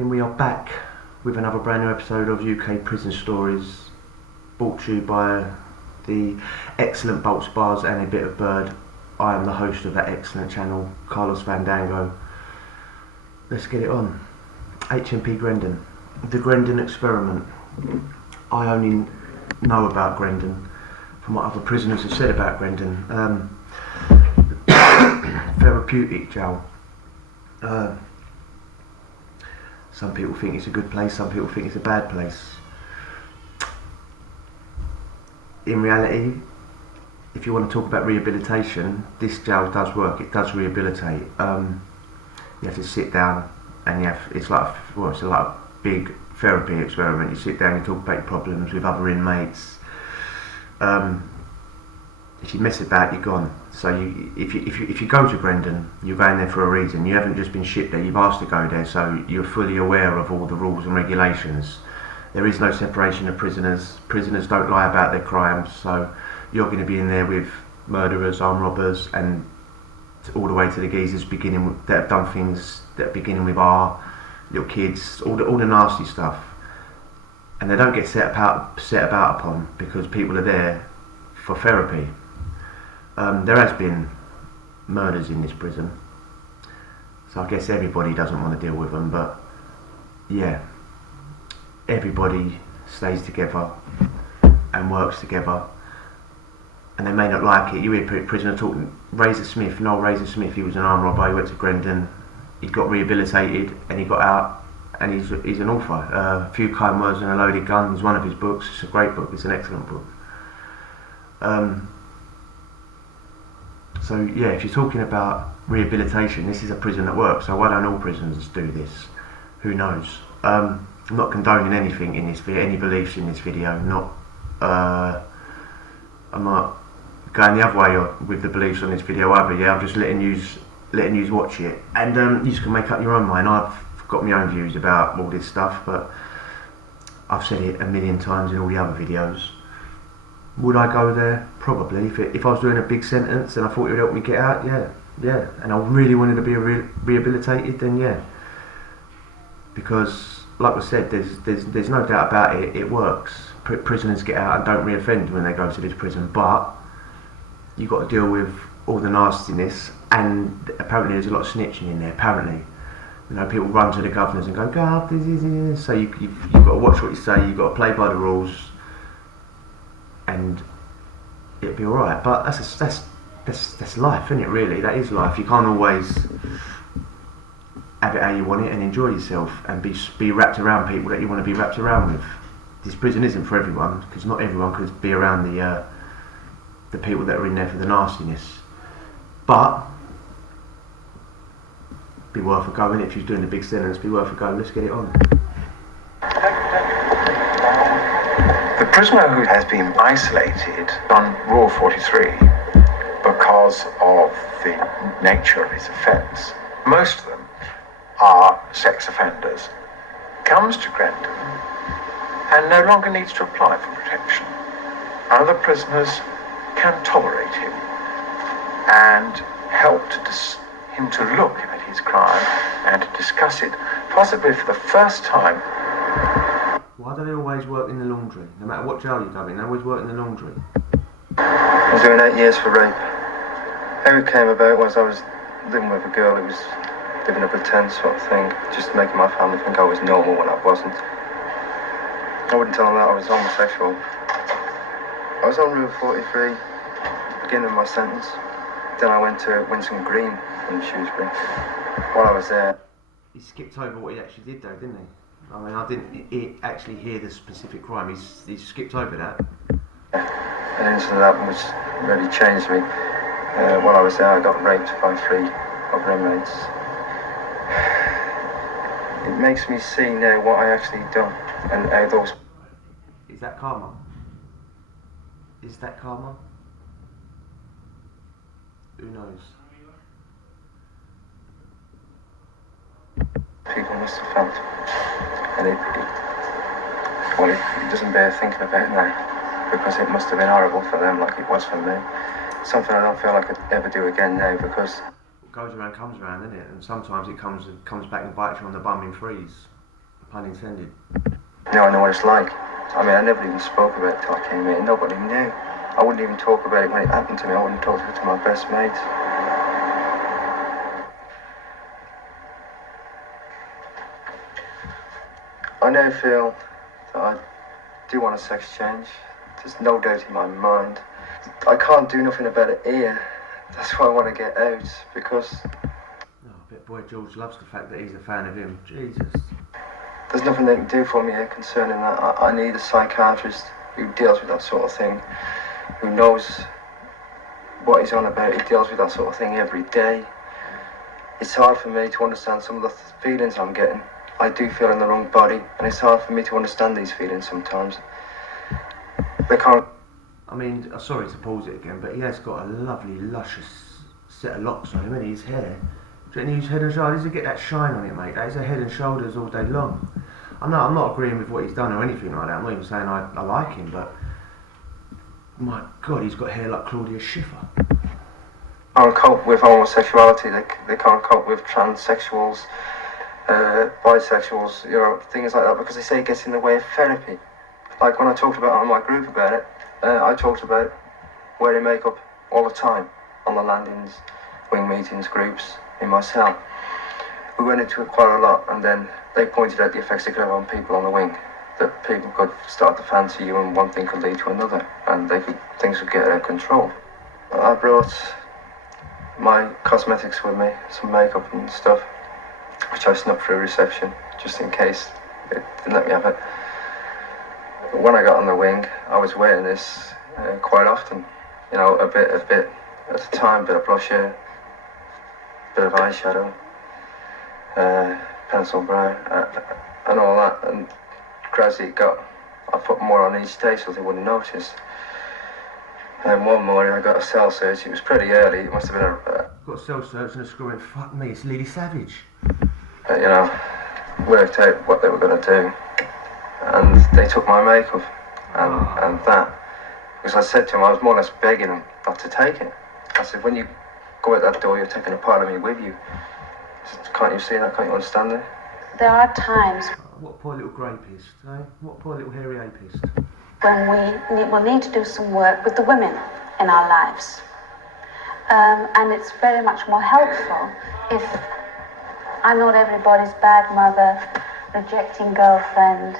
happening? We are back with another brand new episode of UK Prison Stories, brought to you by the excellent Bolts Bars and a Bit of Bird. I am the host of that excellent channel, Carlos Fandango. Let's get it on. HMP Grendon. The Grendon experiment. I only know about Grendon from what other prisoners have said about Grendon. Therapeutic jail. Some people think it's a good place, some people think it's a bad place. In reality, if you want to talk about rehabilitation, this jail does work, it does rehabilitate. You have to sit down and it's like a big therapy experiment. You sit down, you talk about your problems with other inmates. If you mess about, you're gone. So if you go to Grendon, you're going there for a reason. You haven't just been shipped there, you've asked to go there, so you're fully aware of all the rules and regulations. There is no separation of prisoners. Prisoners don't lie about their crimes, so you're going to be in there with murderers, armed robbers, and all the way to the geezers that have done things that are beginning with R, little kids, all the nasty stuff. And they don't get set about upon because people are there for therapy. There has been murders in this prison, so I guess everybody doesn't want to deal with them, but yeah, everybody stays together and works together, and they may not like it. You hear prisoner talking, Noel Razor Smith, he was an armed robber, he went to Grendon, he got rehabilitated and he got out, and he's an author. A Few Kind Words and a Loaded Gun is one of his books. It's a great book, it's an excellent book. So yeah, if you're talking about rehabilitation, this is a prison that works, so why don't all prisons do this? Who knows? I'm not condoning anything in this video, any beliefs in this video, I'm not going the other way with the beliefs on this video either. Yeah, I'm just letting you watch it, and you can make up your own mind. I've got my own views about all this stuff, but I've said it a million times in all the other videos. Would I go there? Probably. If I was doing a big sentence and I thought it would help me get out, yeah. And I really wanted to be rehabilitated, then yeah. Because, like I said, there's no doubt about it. It works. Prisoners get out and don't reoffend when they go to this prison, but you've got to deal with all the nastiness, and apparently there's a lot of snitching in there. Apparently, you know, people run to the governors and go, "God, this." So you've got to watch what you say. You've got to play by the rules. And it'll be alright, but that's life, isn't it? Really, that is life. You can't always have it how you want it and enjoy yourself and be wrapped around people that you want to be wrapped around with. This prison isn't for everyone, because not everyone could be around the people that are in there for the nastiness. But be worth a go, innit? If you're doing the big sentence, be worth a go. Let's get it on. The prisoner who has been isolated on Rule 43 because of the nature of his offence, most of them are sex offenders, comes to Grendon and no longer needs to apply for protection. Other prisoners can tolerate him and help him to look at his crime and to discuss it, possibly for the first time. Why do they always work in the laundry? No matter what jail you go in, they always work in the laundry. I was doing 8 years for rape. How it came about was I was living with a girl who was living a pretend sort of thing, just making my family think I was normal when I wasn't. I wouldn't tell them that I was homosexual. I was on Rule 43, beginning of my sentence. Then I went to Winson Green in Shrewsbury. While I was there... He skipped over what he actually did though, didn't he? I mean, I didn't actually hear the specific crime. He skipped over that. An incident that was really changed me. While I was there, I got raped by 3 other inmates. It makes me see now what I actually done and how those... Is that karma? Is that karma? Who knows? People must have felt. And it doesn't bear thinking about now, because it must have been horrible for them like it was for me. Something I don't feel I could ever do again now, because what goes around comes around, isn't it? And sometimes it comes back and bites you on the bum in threes. Pun intended. Now I know what it's like. I mean, I never even spoke about it till I came here. Nobody knew. I wouldn't even talk about it when it happened to me. I wouldn't talk about it to my best mates. I now feel that I do want a sex change. There's no doubt in my mind. I can't do nothing about it here. That's why I want to get out, because... Oh, I bet boy George loves the fact that he's a fan of him. Jesus. There's nothing they can do for me here concerning that. I need a psychiatrist who deals with that sort of thing, who knows what he's on about. He deals with that sort of thing every day. It's hard for me to understand some of the feelings I'm getting. I do feel in the wrong body, and it's hard for me to understand these feelings sometimes. They can't... I mean, sorry to pause it again, but he has got a lovely, luscious set of locks on him, and his hair. Do you think his head and shoulders? Does it get that shine on it, mate? That is a head and shoulders all day long. I'm not agreeing with what he's done or anything like that. I'm not even saying I like him, but my God, he's got hair like Claudia Schiffer. Can't cope with homosexuality. They can't cope with transsexuals, bisexuals, you know, things like that, because they say it gets in the way of therapy. Like when I talked about on my group about it, I talked about wearing makeup all the time on the landings, wing meetings, groups, in my cell. We went into it quite a lot, and then they pointed out the effects it could have on people on the wing. That people could start to fancy you, and one thing could lead to another, and things could get out of control. I brought my cosmetics with me, some makeup and stuff, which I snuck through reception, just in case it didn't let me have it. But when I got on the wing, I was wearing this quite often. You know, a bit at the time, bit of blush here, bit of eyeshadow, pencil brow, and all that. And gradually I put more on each day so they wouldn't notice. And one morning I got a cell search. It was pretty early. It must have been Got a cell search and a screw in. Fuck me, it's Lily Savage. You know, worked out what they were going to do. And they took my makeup and that. Because I said to him, I was more or less begging him not to take it. I said, when you go out that door, you're taking a part of me with you. I said, can't you see that? Can't you understand it? There are times... What poor little grapist, eh? What poor little hairy apist. when we will need to do some work with the women in our lives. And it's very much more helpful if I'm not everybody's bad mother, rejecting girlfriend,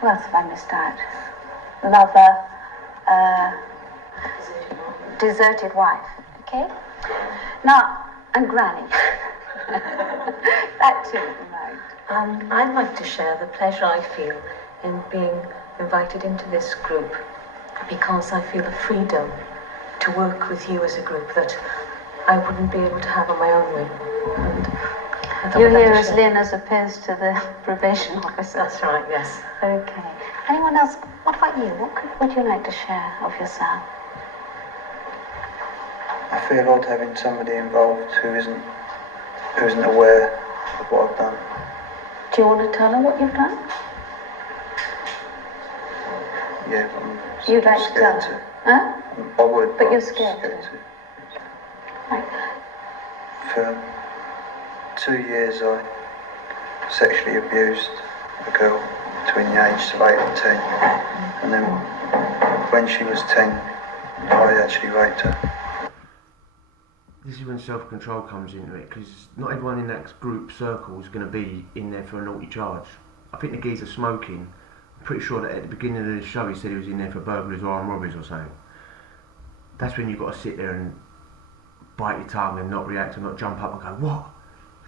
who else have I missed out? Lover, deserted wife, okay? Now, and granny. That too, right. I'd like to share the pleasure I feel in being invited into this group, because I feel a freedom to work with you as a group that I wouldn't be able to have on my own way. And You're here as Lynn as opposed to the probation officer. That's right, yes. Okay. Anyone else? What about you? What would you like to share of yourself? I feel odd having somebody involved who isn't aware of what I've done. Do you want to tell her what you've done? Yeah, You'd like to tell scared her? Huh? I would, But you're I'm scared to. Right. For 2 years I sexually abused a girl between the ages of 8 and 10. And then when she was 10, I actually raped her. This is when self-control comes into it, because not everyone in that group circle is going to be in there for a naughty charge. I think the geezer smoking, I'm pretty sure that at the beginning of the show he said he was in there for burglaries or armed robberies or something. That's when you've got to sit there and bite your tongue and not react and not jump up and go, what?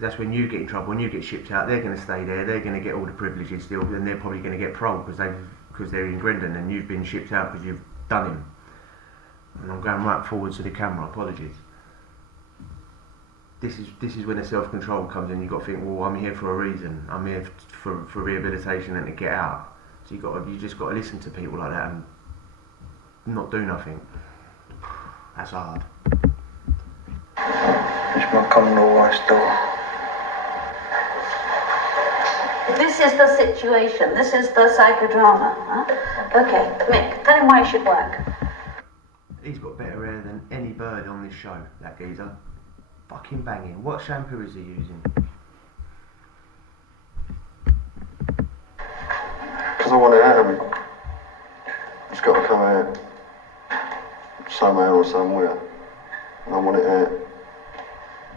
That's when you get in trouble. When you get shipped out, they're going to stay there, they're going to get all the privileges still, and they're probably going to get parole because they're in Grendon and you've been shipped out because you've done him. And I'm going right forward to the camera, apologies. This is when the self-control comes in. You've got to think, well, I'm here for a reason. I'm here for rehabilitation and to get out. So you just got to listen to people like that and not do nothing. That's hard. It's my common law wife's door. This is the situation. This is the psychodrama. Huh? Okay, Mick, tell him why he should work. He's got better hair than any bird on this show, that geezer. Fucking banging. What shampoo is he using? I want it out of me. It's got to come out somehow or somewhere. And I want it out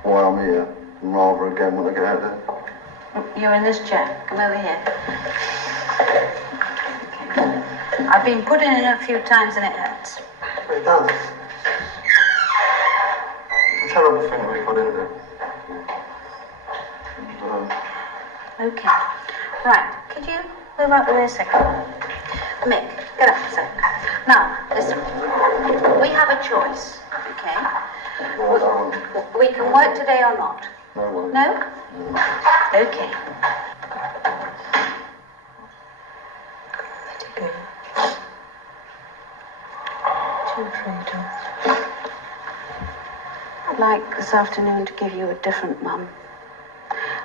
while I'm here, and rather again when I get out there. You're in this chair. Come over here. Okay. I've been put in it a few times and it hurts. It does. It's a terrible thing to be put in there. Okay. Right. Could you move out the way a second? Mick, get up a sec. Now, listen. We have a choice, okay? We can work today or not. No? No? Okay. Let it go. Too afraid of. I'd like this afternoon to give you a different mum.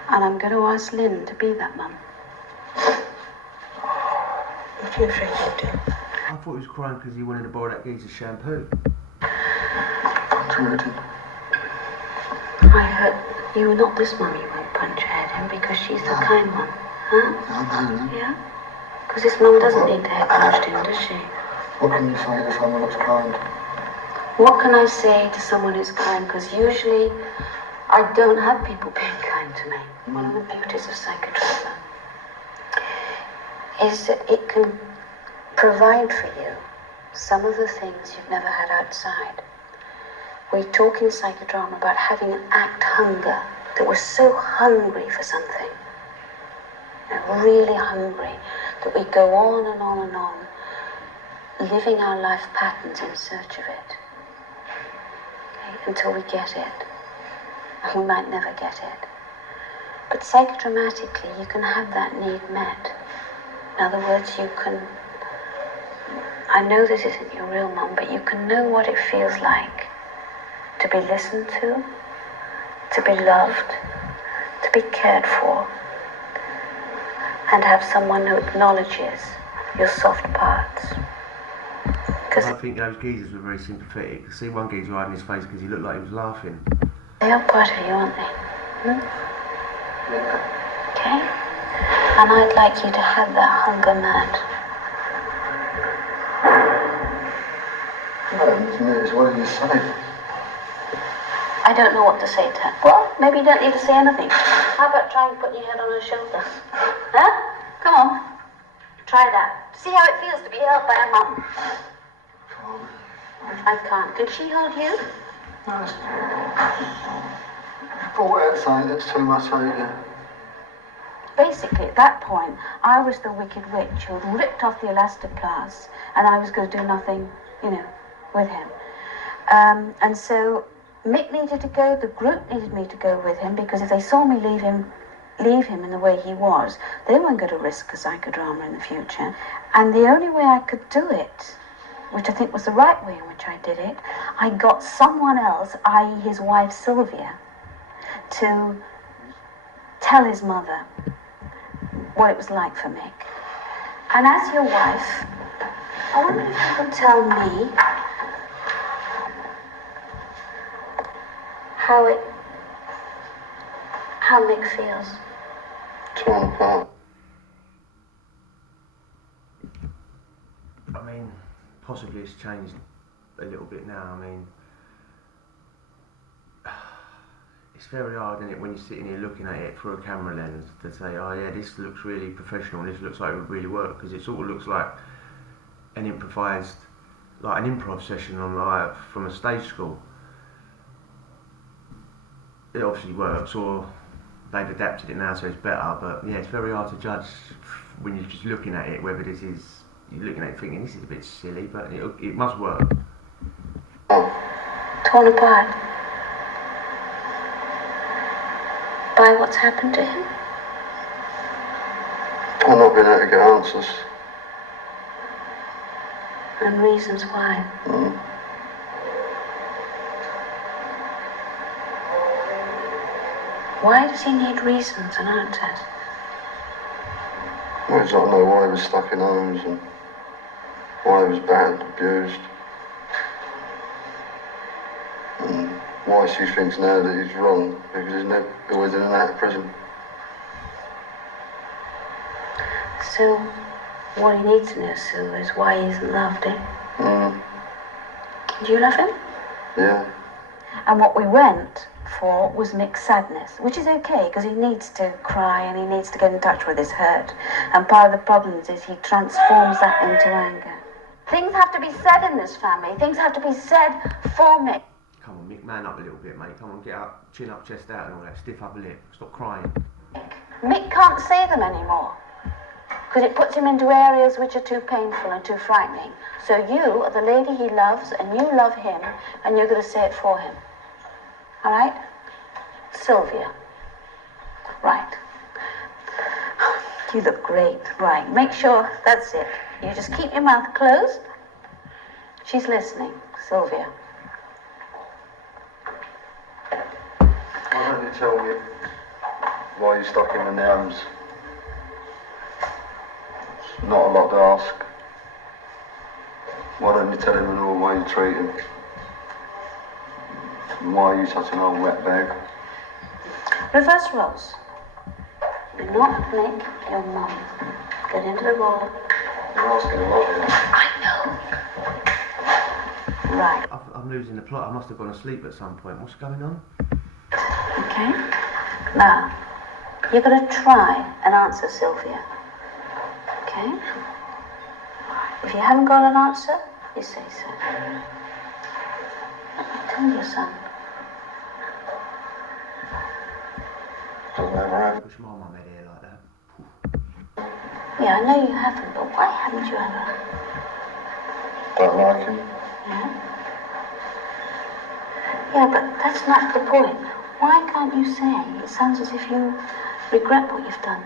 And I'm going to ask Lynn to be that mum. What are you afraid of doing? I thought he was crying because he wanted to borrow that geezer's shampoo. I heard you were not this mum you won't punch her head in because she's the kind one. Huh? Yeah? Because this mum doesn't need to head punched in, does she? What can you say to someone that's kind? What can I say to someone who's kind? Because usually I don't have people being kind to me. One of the beauties of psychodrama is that it can provide for you some of the things you've never had outside. We talk in psychodrama about having an act hunger, that we're so hungry for something, really hungry, that we go on and on and on, living our life patterns in search of it, okay, until we get it. And we might never get it. But psychodramatically, you can have that need met. In other words, you can, I know this isn't your real mum, but you can know what it feels like to be listened to be loved, to be cared for, and have someone who acknowledges your soft parts. I think those geezers were very sympathetic. See one geezer hiding his face because he looked like he was laughing. They are part of you, aren't they? Hmm? Okay? And I'd like you to have that hunger met. Nces, what did you say? I don't know what to say to her. Well, maybe you don't need to say anything. How about trying putting your head on her shoulder? Huh? Come on. Try that. See how it feels to be held by a mum. I can't. Can she hold you? No, it's brought outside, that's too much over. Basically, at that point, I was the wicked witch who had ripped off the elastoplast, and I was going to do nothing, with him. And so Mick needed to go, the group needed me to go with him, because if they saw me leave him in the way he was, they weren't going to risk a psychodrama in the future. And the only way I could do it, which I think was the right way in which I did it, I got someone else, i.e. his wife Sylvia, to tell his mother what it was like for Mick. And as your wife, I wonder if you could tell me how Mick feels. Torn apart. I mean, possibly it's changed a little bit now. I mean, it's very hard, isn't it, when you're sitting here looking at it through a camera lens to say, oh yeah, this looks really professional, this looks like it would really work, because it sort of looks like an improvised, like an improv session from a stage school. It obviously works, or they've adapted it now so it's better, but yeah, it's very hard to judge when you're just looking at it whether this is, you're looking at it thinking this is a bit silly, but it must work. Torn apart by what's happened to him? I'm not being able to get answers. And reasons why. Why does he need reasons and answers? Well, he's not know why he was stuck in homes and why he was battered, abused. And why she thinks now that he's wrong because he's never always in and out of prison. So, What he needs to know, Sue, is why he isn't loved, eh? Mm. Do you love him? Yeah. And what we went for was mixed sadness, which is okay because he needs to cry and he needs to get in touch with his hurt. And part of the problem is he transforms that into anger. Things have to be said in this family. Things have to be said for me. Come on, Mick, man up a little bit, mate. Come on, get up, chin up, chest out and all that. Stiff upper lip. Stop crying. Mick can't say them anymore because it puts him into areas which are too painful and too frightening. So you are the lady he loves and you love him and you're going to say it for him. All right? Sylvia. Right. You look great. Right. Make sure that's it. You just keep your mouth closed. She's listening. Sylvia. Why don't you tell me why you stuck him in the arms? Not a lot to ask. Why don't you tell him at all why you treat him? And why are you such an old wetbag? Reverse roles. Do not make your mum get into the role. You're asking a lot here. I know. Right. I'm losing the plot. I must have gone asleep at some point. What's going on? Okay. Now, you're going to try and answer Sylvia. Okay? If you haven't got an answer, you say so. Tell your son. Wish my mum had hair like that. Yeah, I know you haven't, but why haven't you ever? Don't like him. Yeah? Yeah, but that's not the point. Why can't you say? It sounds as if you regret what you've done.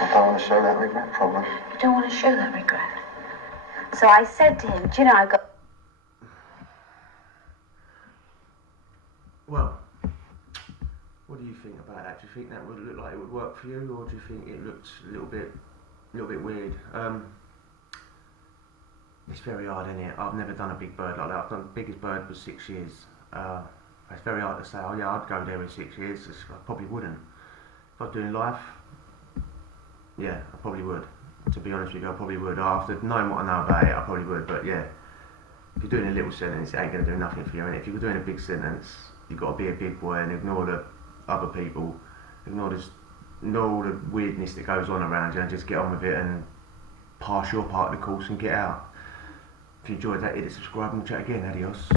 I don't want to show that regret, probably. You don't want to show that regret. So I said to him, do you know, I got... Well, what do you think about that? Do you think that would look like it would work for you, or do you think it looked a little bit weird? It's very hard, isn't it? I've never done a big bird like that. I've done the biggest bird was 6 years. It's very hard to say, oh yeah, I'd go there in 6 years. I probably wouldn't. If I was doing life, yeah, I probably would. To be honest with you, I probably would. After knowing what I know about it, I probably would. But yeah, if you're doing a little sentence, it ain't going to do nothing for you. And if you're doing a big sentence, you've got to be a big boy and ignore the other people, ignore all the weirdness that goes on around you, and just get on with it and pass your part of the course and get out. If you enjoyed that, hit the subscribe and we'll chat again. Adios.